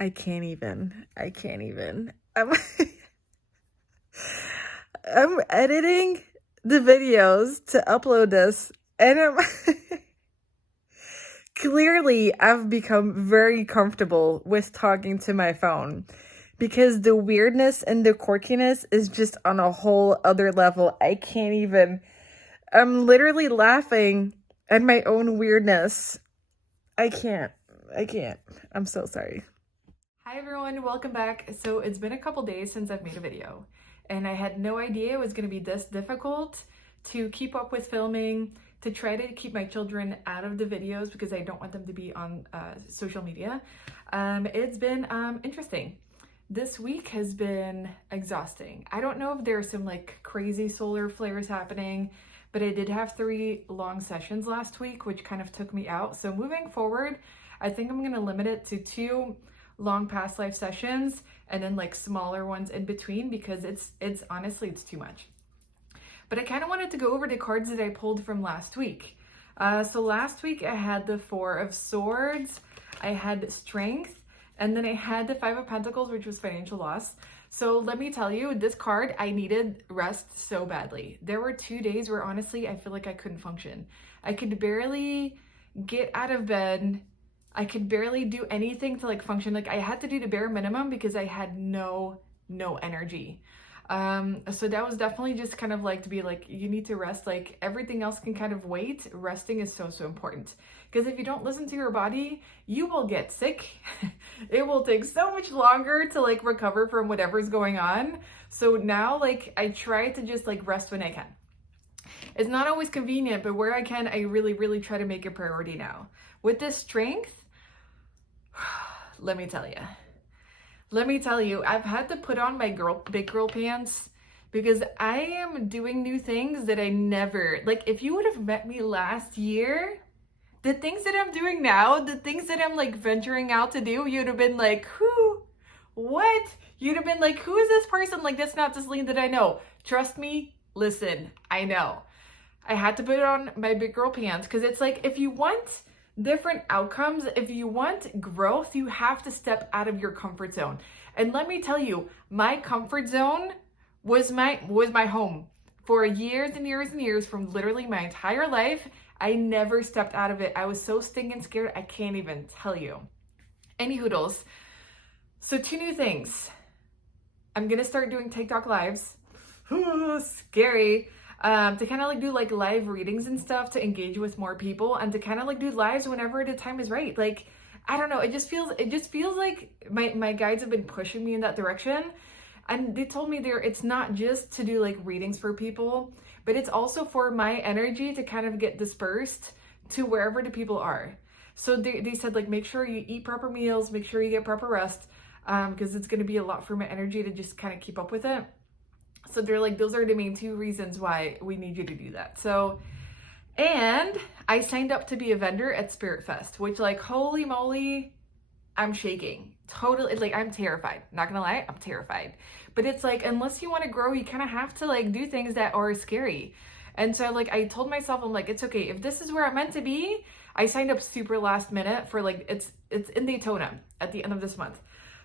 I can't even. I'm, I'm editing the videos to upload this, and clearly I've become very comfortable with talking to my phone because the weirdness and the quirkiness is just on a whole other level. I can't even. I'm literally laughing at my own weirdness. I can't. I'm so sorry. Hi everyone, welcome back. So it's been a couple days since I've made a video, and I had no idea it was going to be this difficult to keep up with filming, to try to keep my children out of the videos because I don't want them to be on social media. It's been interesting. This week has been exhausting. I don't know if there are some like crazy solar flares happening, but I did have 3 long sessions last week, which kind of took me out. So moving forward, I think I'm going to limit it to 2 long past life sessions and then like smaller ones in between because it's honestly, it's too much. But I kind of wanted to go over the cards that I pulled from last week. So last week I had the 4 of Swords, I had Strength, and then I had the 5 of Pentacles, which was financial loss. So let me tell you, this card, I needed rest so badly. There were 2 days where honestly, I feel like I couldn't function. I could barely get out of bed. I could barely do anything to like function. Like I had to do the bare minimum because I had no energy. So that was definitely just kind of like to be like, you need to rest. Like everything else can kind of wait. Resting is so important because if you don't listen to your body, you will get sick. It will take so much longer to like recover from whatever's going on. So now like I try to just like rest when I can. It's not always convenient, but where I can, I really try to make a priority now. With this Strength, let me tell you, I've had to put on my big girl pants because I am doing new things that I never, like if you would have met me last year, the things that I'm doing now, the things that I'm like venturing out to do, you'd have been like, who, what? You'd have been like, who is this person? Like, that's not the Celine that I know. Trust me, listen, I know. I had to put on my big girl pants because it's like, if you want different outcomes, if you want growth, you have to step out of your comfort zone. And let me tell you, my comfort zone was my home for years and years from literally my entire life. I never stepped out of it. I was so stinking scared, I can't even tell you. Anyhoodles. So 2 new things. I'm gonna start doing TikTok lives. Scary. To kind of like do like live readings and stuff to engage with more people and to kind of like do lives whenever the time is right. Like, I don't know, it just feels like my guides have been pushing me in that direction. And they told me it's not just to do like readings for people, but it's also for my energy to kind of get dispersed to wherever the people are. So they said like, make sure you eat proper meals, make sure you get proper rest, because it's going to be a lot for my energy to just kind of keep up with it. So they're like, those are the main 2 reasons why we need you to do that. So, and I signed up to be a vendor at Spirit Fest, which like, holy moly, I'm shaking. Totally, like I'm terrified. Not gonna lie, I'm terrified. But it's like, unless you want to grow, you kind of have to like do things that are scary. And so like, I told myself, I'm like, it's okay. If this is where I'm meant to be, I signed up super last minute for like, it's in Daytona at the end of this month.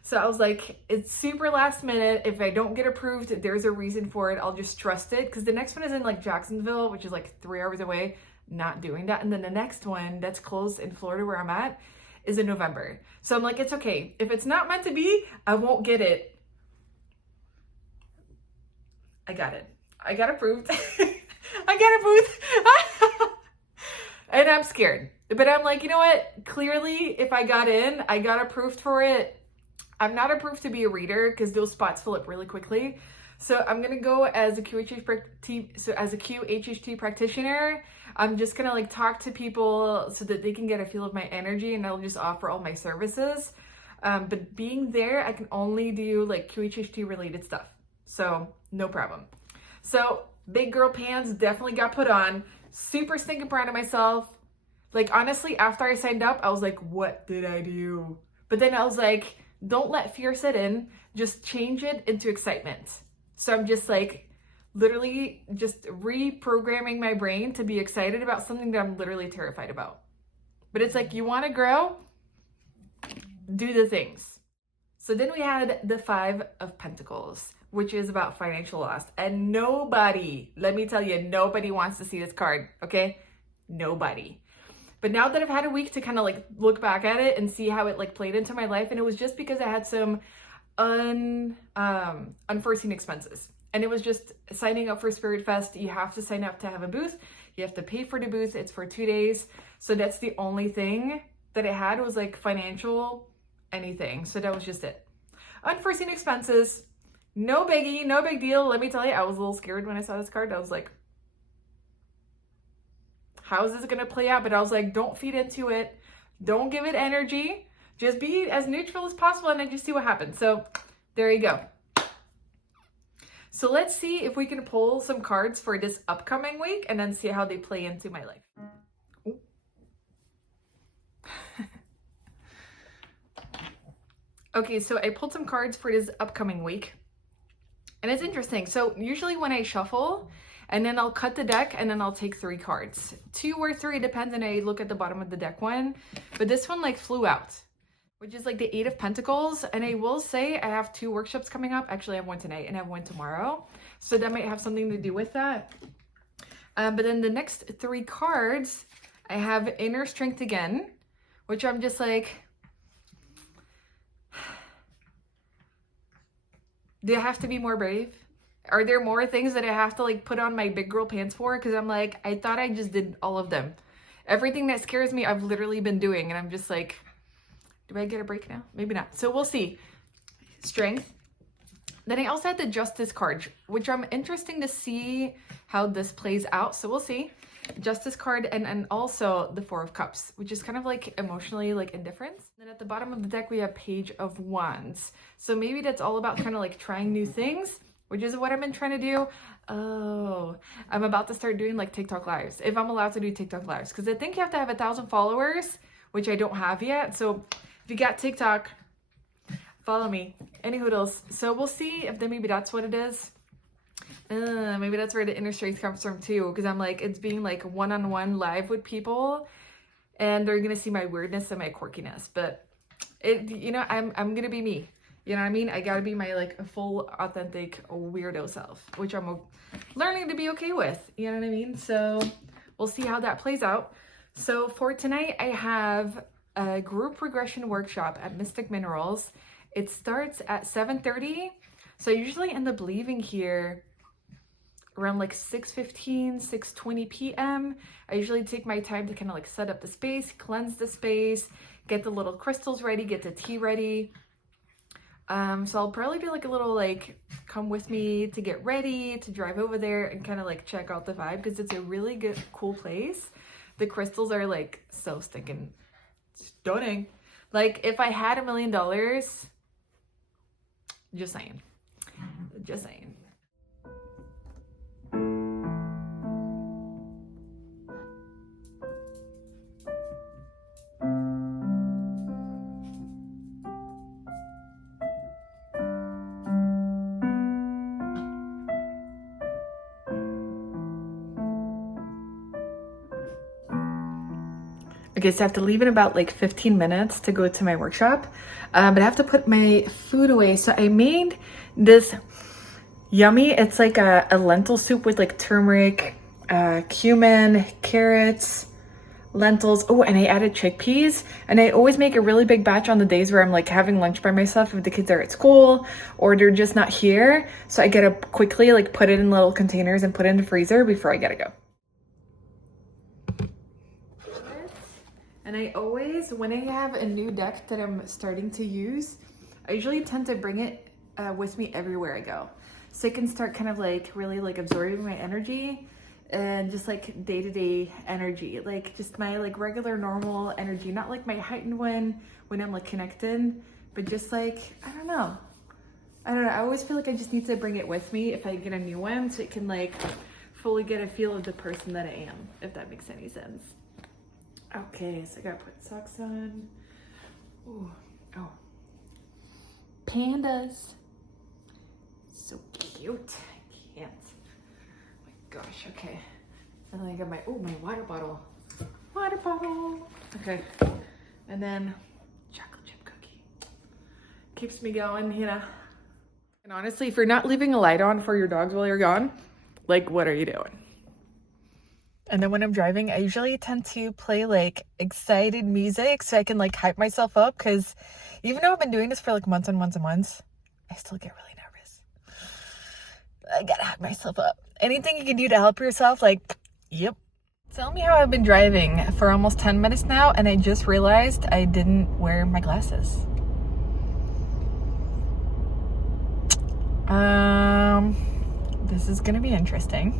So I was like, it's super last minute. If I don't get approved, there's a reason for it. I'll just trust it. Because the next one is in like Jacksonville, which is like 3 hours away. Not doing that. And then the next one that's close in Florida where I'm at is in November. So I'm like, it's okay. If it's not meant to be, I won't get it. I got it. I got approved. I got approved. And I'm scared. But I'm like, you know what? Clearly, if I got in, I got approved for it. I'm not approved to be a reader because those spots fill up really quickly. So I'm going to go as a QHHT practitioner. I'm just going to like talk to people so that they can get a feel of my energy and I'll just offer all my services. But being there, I can only do like QHHT related stuff. So no problem. So big girl pants definitely got put on. Super stinking proud of myself. Like honestly, after I signed up, I was like, what did I do? But then I was like, don't let fear set in, just change it into excitement. So I'm just like literally just reprogramming my brain to be excited about something that I'm literally terrified about. But it's like, you want to grow, do the things. So then we had the 5 of Pentacles, which is about financial loss. And nobody, let me tell you, nobody wants to see this card, okay? Nobody. But now that I've had a week to kind of like look back at it and see how it like played into my life, and it was just because I had some unforeseen expenses. And it was just signing up for Spirit Fest. You have to sign up to have a booth. You have to pay for the booth. It's for 2 days. So that's the only thing that it had was like financial anything. So that was just it. Unforeseen expenses. No biggie, no big deal. Let me tell you, I was a little scared when I saw this card. I was like, how is this going to play out? But I was like, don't feed into it. Don't give it energy. Just be as neutral as possible and then just see what happens. So there you go. So let's see if we can pull some cards for this upcoming week and then see how they play into my life. Okay, so I pulled some cards for this upcoming week. And it's interesting. So usually when I shuffle, and then I'll cut the deck and then I'll take 3 cards. 2 or 3, depends, and I look at the bottom of the deck one. But this one like flew out, which is like the 8 of Pentacles. And I will say I have 2 workshops coming up. Actually, I have one tonight and I have one tomorrow. So that might have something to do with that. But then the next 3 cards, I have Inner Strength again, which I'm just like, do I have to be more brave? Are there more things that I have to like put on my big girl pants for? Because I'm like, I thought I just did all of them. Everything that scares me, I've literally been doing. And I'm just like, do I get a break now? Maybe not. So we'll see. Strength. Then I also had the Justice card, which I'm interested to see how this plays out. So we'll see. Justice card, and also the 4 of Cups, which is kind of like emotionally like indifference. Then at the bottom of the deck, we have Page of Wands. So maybe that's all about kind of like trying new things, which is what I've been trying to do. Oh, I'm about to start doing like TikTok lives, if I'm allowed to do TikTok lives, because I think you have to have 1,000 followers, which I don't have yet. So if you got TikTok, follow me. Anyhoodles. So we'll see if then maybe that's what it is. Maybe that's where the inner strength comes from too, because I'm like, it's being like one-on-one live with people and they're gonna see my weirdness and my quirkiness. But it, you know, I'm gonna be me, you know what I mean? I gotta be my like full authentic weirdo self, which I'm learning to be okay with, you know what I mean? So we'll see how that plays out. So for tonight, I have a group regression workshop at Mystic Minerals. It starts at 7:30. So I usually end up leaving here around like 6:15, 6:20 p.m. I usually take my time to kind of like set up the space, cleanse the space, get the little crystals ready, get the tea ready. So I'll probably do like a little like come with me to get ready, to drive over there and kind of like check out the vibe, because it's a really good, cool place. The crystals are like so stinking stunning. Like if I had $1 million, just saying. Just saying. Okay, so I have to leave in about like 15 minutes to go to my workshop, but I have to put my food away. So I made this yummy, it's like a lentil soup with like turmeric, cumin, carrots, lentils. Oh, and I added chickpeas. And I always make a really big batch on the days where I'm like having lunch by myself if the kids are at school or they're just not here. So I gotta quickly like put it in little containers and put it in the freezer before I gotta go. And I always, when I have a new deck that I'm starting to use, I usually tend to bring it with me everywhere I go. So I can start kind of like really like absorbing my energy and just like day-to-day energy, like just my like regular normal energy, not like my heightened one when I'm like connected, but just like, I don't know. I always feel like I just need to bring it with me if I get a new one, so it can like fully get a feel of the person that I am, if that makes any sense. Okay, so I gotta put socks on. Ooh, oh. Pandas. So cute. I can't. Oh my gosh, okay. And then I got my, oh, my water bottle. Water bottle. Okay. And then chocolate chip cookie. Keeps me going, you know. And honestly, if you're not leaving a light on for your dogs while you're gone, like, what are you doing? And then when I'm driving, I usually tend to play like excited music so I can like hype myself up, because even though I've been doing this for like months and months and months, I still get really nervous. I gotta hype myself up. Anything you can do to help yourself, like, yep. Tell me how I've been driving for almost 10 minutes now, and I just realized I didn't wear my glasses. This is gonna be interesting.